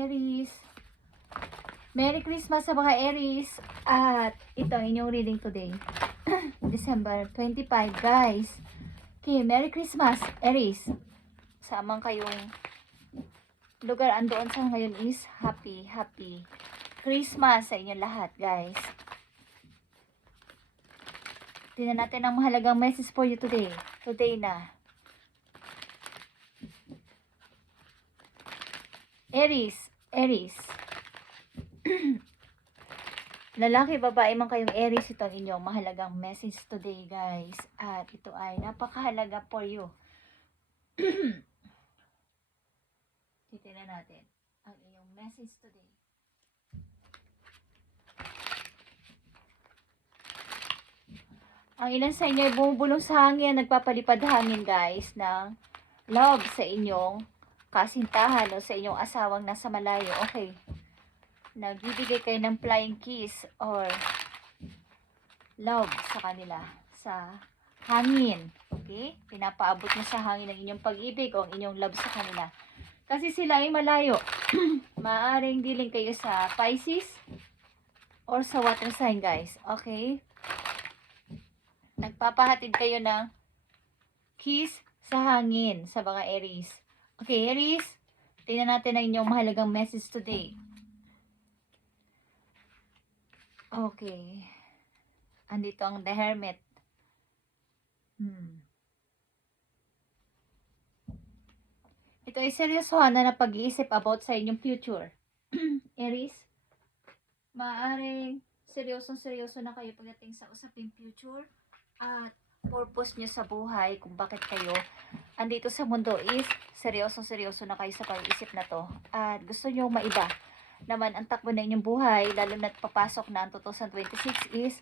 Aries. Merry Christmas sa mga Aries. At ito ang inyong reading today. December 25, guys. Okay, Merry Christmas, Aries. Samang kayong lugar andoon sa ngayon is happy Christmas sa inyong lahat, guys. Tingnan natin ang mahalagang message for you today. Today na. Aries. Lalaki, babae man kayong Aries, ito ang inyong mahalagang message today, guys. At ito ay napakahalaga for you. Titignan natin ang inyong message today. Ang ilan sa inyo ay bumubulong sa hangin, nagpapalipad hangin, guys, ng love sa inyong kasintahan o sa inyong asawang nasa malayo. Okay. Nagbibigay kayo ng flying kiss or love sa kanila sa hangin. Okay? Pinapaabot nyo sa hangin ang inyong pag-ibig o ang inyong love sa kanila. Kasi sila ay malayo. Maaring dealing kayo sa Pisces or sa water sign, guys. Okay? Nagpapahatid kayo ng kiss sa hangin sa mga Aries. Okay, Aries, tingnan natin ang inyong mahalagang message today. Okay. Andito ang The Hermit. Ito ay seryosohan na pag-iisip about sa inyong future. Aries, maaaring seryoso na kayo pagdating sa usaping future at purpose nyo sa buhay kung bakit kayo andito sa mundo is seryoso na kayo sa pag-iisip na to. At gusto nyo maiba naman ang takbo na inyong buhay, lalo na't papasok na ang 2026 is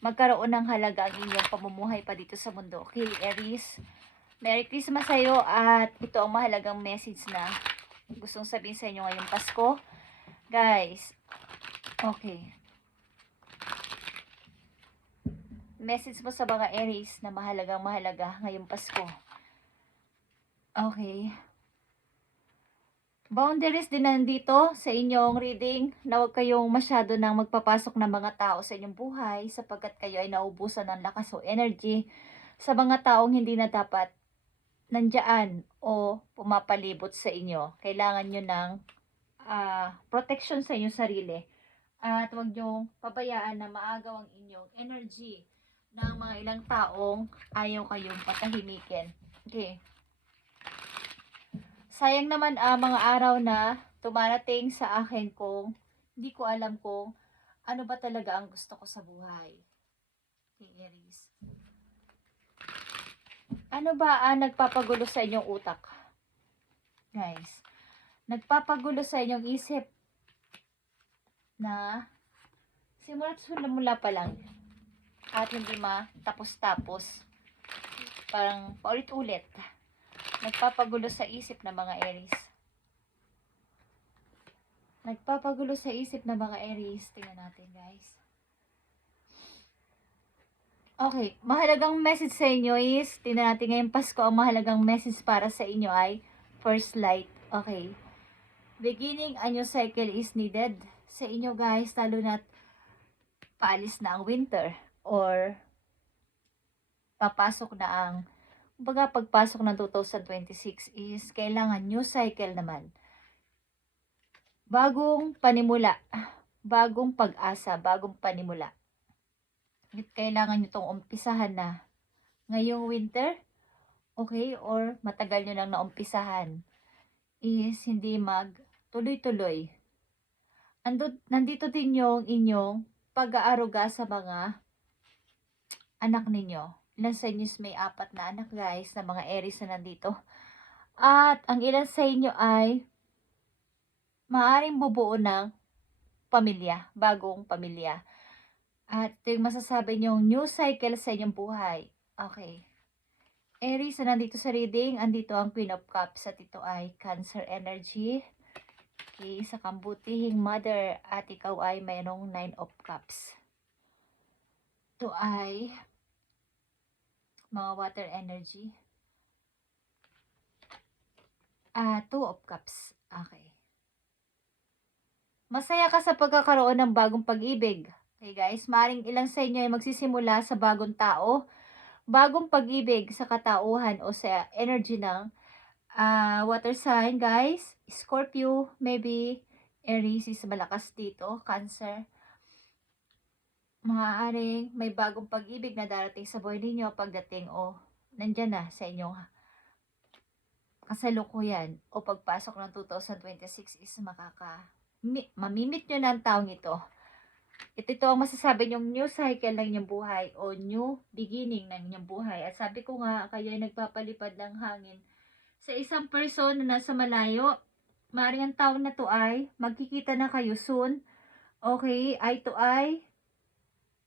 magkaroon ng halaga ang inyong pamumuhay pa dito sa mundo. Okay, Aries, Merry Christmas sa iyo at ito ang mahalagang message na gustong sabihin sa inyo ngayong Pasko. Guys, okay. Message mo sa mga Aries na mahalaga ngayong Pasko. Okay. Boundaries din nandito sa inyong reading na huwag kayong masyado nang magpapasok ng mga tao sa inyong buhay sapagkat kayo ay naubusan ng lakas o energy sa mga taong hindi na dapat nandyan o pumapalibot sa inyo. Kailangan nyo ng protection sa inyong sarili at huwag nyo pabayaan na maagaw ang inyong energy ng mga ilang taong ayaw kayong patahimikin. Okay. Sayang naman mga araw na tumarating sa akin kung hindi ko alam kung ano ba talaga ang gusto ko sa buhay. Okay, Aries. Ano ba ang nagpapagulo sa inyong utak? Guys, nagpapagulo sa inyong isip na simula pa lang at hindi matapos-tapos. Parang paulit-ulit. Nagpapagulo sa isip ng mga Aries. Nagpapagulo sa isip ng mga Aries. Tingnan natin, guys. Okay, mahalagang message sa inyo is, tingnan natin ngayong Pasko, ang mahalagang message para sa inyo ay first light. Okay. Beginning a new cycle is needed sa inyo, guys, lalo na paalis na ang winter or papasok na ang pagpasok ng 2026 is kailangan new cycle naman. Bagong panimula, bagong pag-asa, bagong panimula. Kailangan nyo itong umpisahan na ngayong winter, okay, or matagal nyo lang naumpisahan, is hindi tuloy-tuloy. Nandito din yung inyong pag-aaruga sa mga anak ninyo. Ilan sa inyo may 4 na anak, guys, na mga Aries na nandito. At ang ilan sa inyo ay maaaring bubuo ng pamilya, bagong pamilya. At ito yung masasabi nyong new cycle sa inyong buhay. Okay. Aries na nandito sa reading, andito ang Queen of Cups at ito ay Cancer energy. Okay, sa kambutihing mother at ikaw ay mayroong 9 of Cups. Ito ay mga water energy. 2 of Cups. Okay. Masaya ka sa pagkakaroon ng bagong pag-ibig. Okay guys, maring ilang sa inyo ay magsisimula sa bagong tao, bagong pag-ibig sa katauhan o sa energy ng water sign guys. Scorpio, maybe Aries is malakas dito, Cancer. Maaaring may bagong pag-ibig na darating sa buhay ninyo pagdating o nandyan na sa inyong kasalukuyan o pagpasok ng 2026 is mamimit nyo na ang taong ito. Ito ang masasabi nyong new cycle ng inyong buhay o new beginning ng inyong buhay. At sabi ko nga, kayo ay nagpapalipad ng hangin sa isang person na nasa malayo. Maaaring ang taong na to ay magkikita na kayo soon. Okay, eye to eye.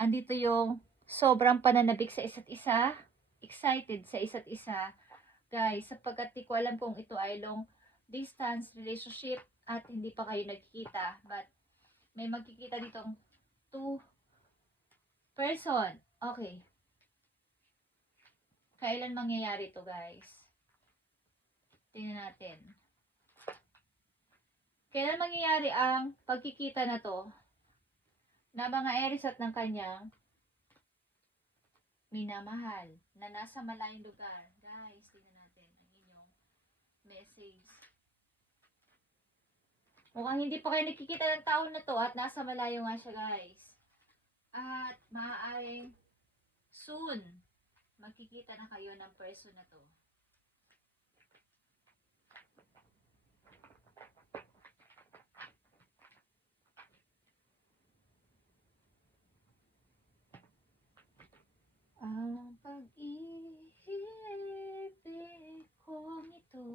Andito yung sobrang pananabik sa isa't isa. Excited sa isa't isa. Guys, sapagkat di ko alam kung ito ay long distance relationship at hindi pa kayo nagkikita. But may magkikita ditong two person. Okay. Kailan mangyayari to guys? Tingnan natin. Kailan mangyayari ang pagkikita na to na mga Aries at ng kanyang minamahal na nasa malayong lugar? Guys, tingnan natin ang inyong message. Mukhang hindi pa kayo nakikita ng tao na to at nasa malayo nga siya guys. At maaaring soon magkikita na kayo ng person na to. Ang pag-ibig kong ito,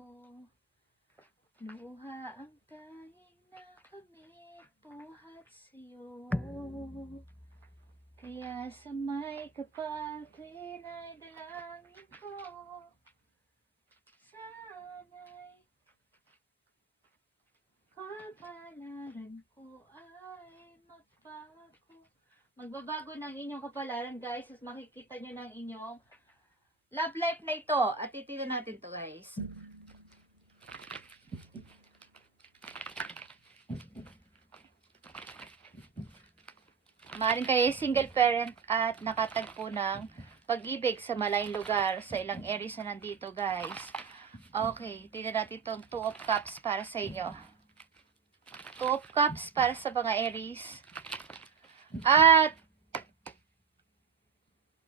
luha ang tanging nakamit buhat sa'yo. Kaya sa may kapal ay dalangin ko, sana'y kapalaran ko ay magbago. Magbabago ng inyong kapalaran guys, as makikita nyo ng inyong love life na ito. At titignan natin to guys. Maaaring kayo single parent at nakatagpo ng pag-ibig sa malayong lugar sa ilang Aries na nandito guys. Okay, tignan natin itong 2 of Cups para sa inyo. 2 of Cups para sa mga Aries. At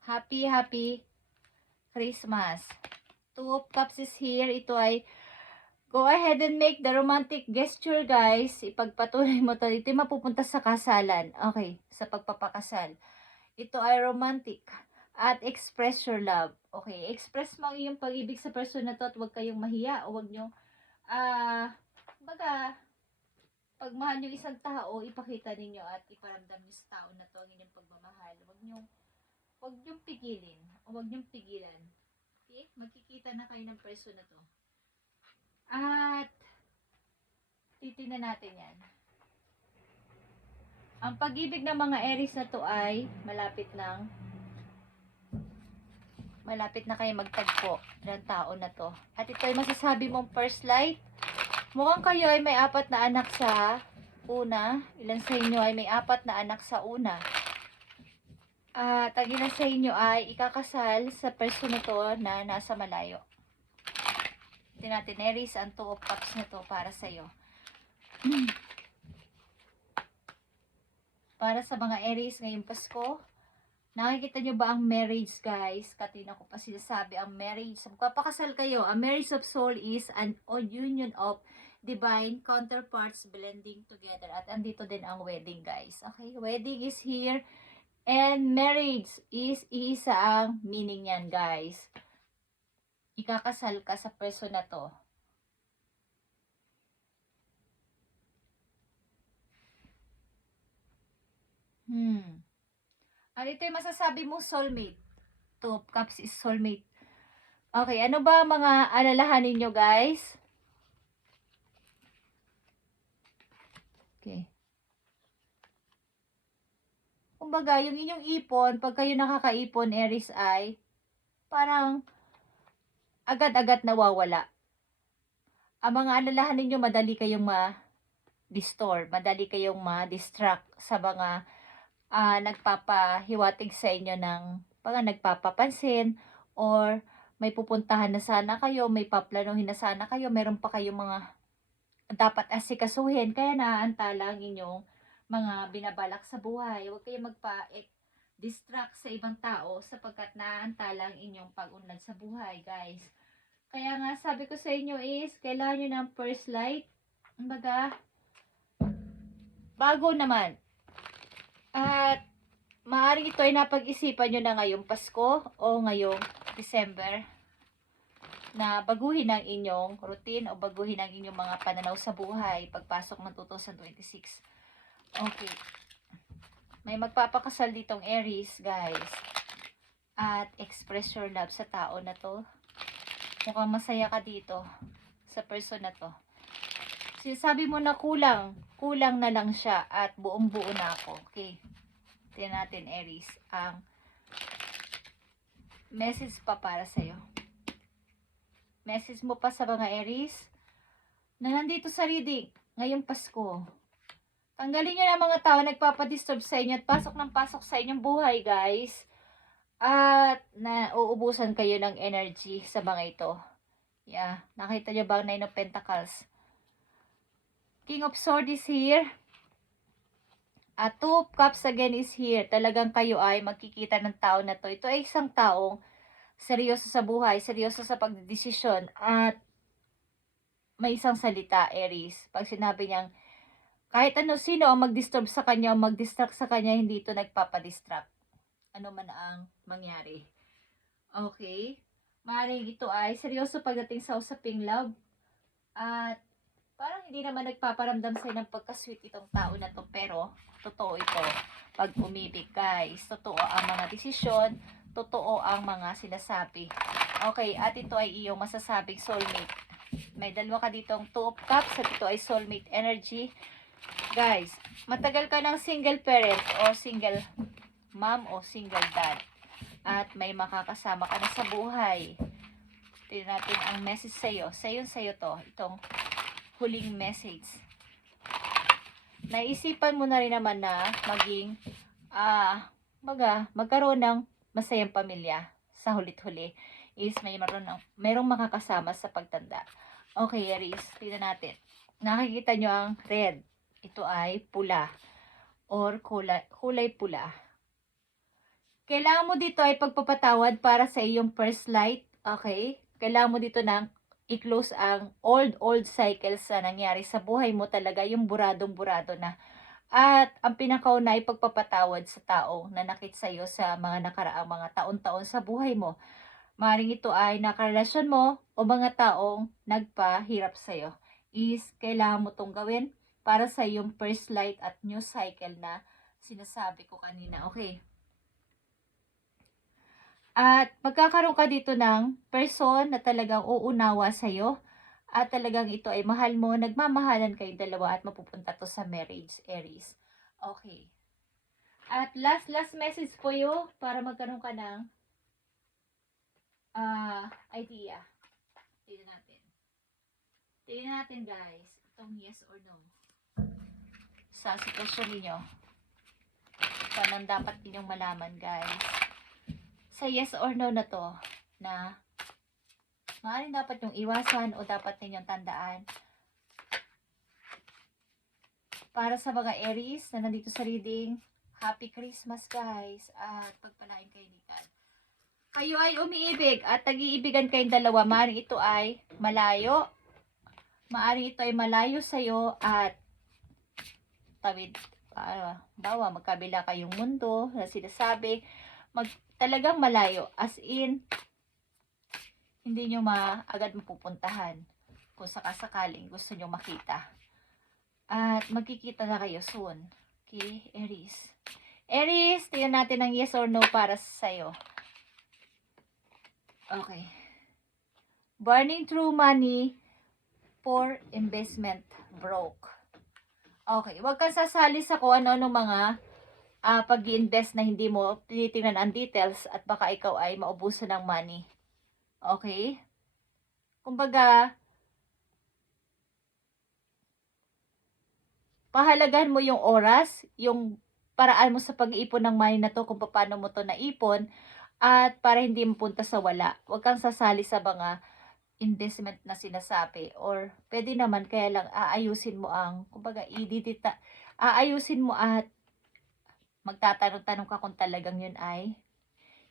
happy Christmas. 2 of Cups is here. Ito ay go ahead and make the romantic gesture guys. Ipagpatuloy mo to. Ito ay mapupunta sa kasalan. Okay, sa pagpapakasal. Ito ay romantic. At express your love. Okay, express mo yung pag-ibig sa person na to at huwag kayong mahiya o huwag nyo pagmahal nyo isang tao, ipakita ninyo at iparamdam nyo sa tao na to ang inyong pagmamahal. Huwag nyong pigilin o huwag nyong pigilan. Okay? Magkikita na kayo ng person na to. At titingnan natin yan. Ang pag-ibig ng mga Aries na to ay malapit na kayo magtagpo ng tao na to. At ito ay masasabi mong first light. Mukhang kayo ay may 4 na anak sa una. Ilan sa inyo ay may 4 na anak sa una. At ang ilan sa inyo ay ikakasal sa person na to na nasa malayo. Ito natin, Aries, ang 2 of Cups na to para sa'yo. Para sa mga Aries ngayong Pasko, nakikita nyo ba ang marriage guys? Katina ko pa sinasabi ang marriage. Magpapakasal kayo. A marriage of soul is an union of divine counterparts blending together. At andito din ang wedding guys. Okay, wedding is here. And marriage is isa ang meaning yan guys. Ikakasal ka sa person na to. Ano ito yung masasabi mo soulmate? 2 of Cups is soulmate. Okay, ano ba mga alalahanin nyo guys? Okay. Kumbaga, yung inyong ipon, pag kayo nakakaipon, Aries ay, parang agad-agad nawawala. Ang mga alalahanin nyo, madali kayong ma-disturb, madali kayong ma-distract sa mga nagpapahiwatig sa inyo ng mga nagpapapansin, or may pupuntahan na sana kayo, may paplanuhin na sana kayo, meron pa kayong mga dapat asikasuhin, kaya naaantala ang inyong mga binabalak sa buhay. Huwag kayong distract sa ibang tao sapagkat naaantala ang inyong pag-unlad sa buhay, guys. Kaya nga sabi ko sa inyo is, kailangan nyo ng first light. Kumbaga, bago naman. At maaaring ito ay napag-isipan nyo na ngayong Pasko o ngayong December na baguhin ang inyong routine o baguhin ang inyong mga pananaw sa buhay pagpasok ng 2026. Okay. May magpapakasal ditong Aries, guys. At express your love sa tao na to. Mukhang masaya ka dito sa person na to. Sinasabi mo na kulang na lang siya at buong buo na ako. Okay. Tingnan natin, Aries, ang message pa para sa'yo. Message mo pa sa mga Aries na nandito sa reading ngayong Pasko. Tanggalin nyo na mga tao nagpapadisturb sa inyo at pasok ng pasok sa inyong buhay, guys. At nauubusan kayo ng energy sa mga ito. Yeah. Nakita nyo ba ang 9 of Pentacles? King of Swords is here. At 2 of Cups again is here. Talagang kayo ay magkikita ng tao na to. Ito ay isang taong seryoso sa buhay, seryoso sa pagdedesisyon, at may isang salita, Aries. Pag sinabi niyang kahit sino ang mag-disturb sa kanya o mag-distract sa kanya, hindi ito nagpapadistract. Ano man ang mangyari. Okay? Maaaring ito ay seryoso pagdating sa usaping love. At parang hindi naman nagpaparamdam sa'yo ng pagka-sweet itong tao na to. Pero, totoo ito. Pag umibig, guys, totoo ang mga desisyon, totoo ang mga sinasabi. Okay, at ito ay iyong masasabing soulmate. May dalawa ka ditong 2 of Cups at ito ay soulmate energy. Guys, matagal ka ng single parent o single mom o single dad. At may makakasama ka na sa buhay. Tingnan natin ang message sa'yo. Sa'yo to. Itong huling message. Naisipan mo na rin naman na maging magkaroon ng masayang pamilya sa hulit-huli is mayroong makakasama sa pagtanda. Okay, Aries, tingnan natin. Nakikita nyo ang red. Ito ay pula or kulay pula. Kailangan mo dito ay pagpapatawad para sa iyong first light. Okay? Kailangan mo dito ng i-close ang old cycles na nangyari sa buhay mo, talaga yung buradong-burado na. At ang pinakauna ay pagpapatawad sa tao na nakit sa'yo sa mga nakaraang mga taon-taon sa buhay mo. Maring ito ay nakarelasyon mo o mga taong nagpahirap sa'yo. Is kailangan mo itong gawin para sa iyong first light at new cycle na sinasabi ko kanina. Okay. At magkakaroon ka dito ng person na talagang uunawa sa'yo. At talagang ito ay mahal mo, nagmamahalan kayong dalawa at mapupunta to sa marriage, Aries. Okay. At last message po you para magkaroon ka ng idea. Tingnan natin. Tingnan natin, guys. Itong yes or no. Sa sitwasyon ninyo. So, anong dapat ninyong malaman, guys? Sa yes or no na to, na maaaring dapat yung iwasan o dapat ninyong tandaan. Para sa mga Aries na nandito sa reading, Happy Christmas, guys, at pagpalain kayo ni God. Kayo ay umiibig at nag-iibigan kayong dalawa. Maaaring ito ay malayo. Maaaring ito ay malayo sa'yo at tawid, magkabila kayong mundo na sinasabi, talagang malayo. As in, hindi nyo agad mapupuntahan kung sakasakaling gusto nyo makita. At magkikita na kayo soon. Okay, Aries. Aries, tingnan natin ang yes or no para sa'yo. Okay. Burning through money for investment broke. Okay, huwag kang sasali sa kung ano-ano mga pag-i-invest na hindi mo tinitingnan ang details at baka ikaw ay maubusan ng money. Okay? Kumbaga, pahalagahan mo yung oras, yung paraan mo sa pag-iipon ng money na 'to kung paano mo 'to naipon at para hindi mapunta sa wala. Huwag kang sasali sa mga investment na sinasabi or puwede naman kaya lang aayusin mo ang kumbaga aayusin mo at magtatanong-tanong ka kung talagang yun ay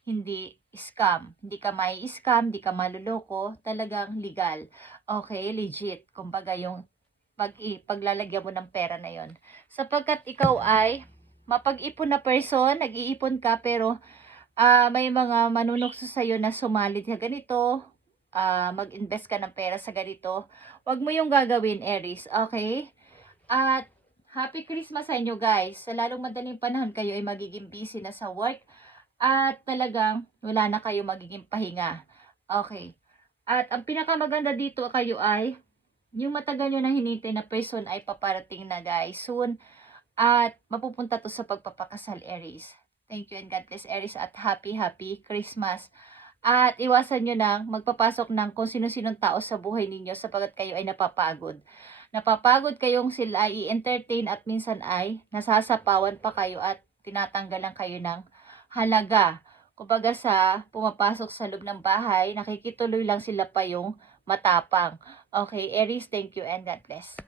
hindi scam. Hindi ka mai-scam, hindi ka maloloko, talagang legal. Okay, legit. Kumbaga yung paglalagyan mo ng pera na yon. Sapagkat ikaw ay mapag-ipon na person, nag-iipon ka pero may mga manunukso sa'yo na sumali sa ganito, mag-invest ka ng pera sa ganito. Wag mo yung gagawin, Aries, okay? At Happy Christmas sa inyo guys. Sa lalong madaling panahon kayo ay magiging busy na sa work at talagang wala na kayo magiging pahinga. Okay. At ang pinakamaganda dito kayo ay yung matagal nyo nang hinintay na person ay paparating na guys soon at mapupunta to sa pagpapakasal, Aries. Thank you and God bless, Aries, at happy Christmas. At iwasan nyo nang magpapasok ng kung sino-sinong tao sa buhay ninyo sapagkat kayo ay napapagod. Napapagod kayong sila ay i-entertain at minsan ay nasasapawan pa kayo at tinatanggalan kayo ng halaga. Kumbaga sa pumapasok sa loob ng bahay, nakikituloy lang sila pa yung matapang. Okay, Aries, thank you and God bless.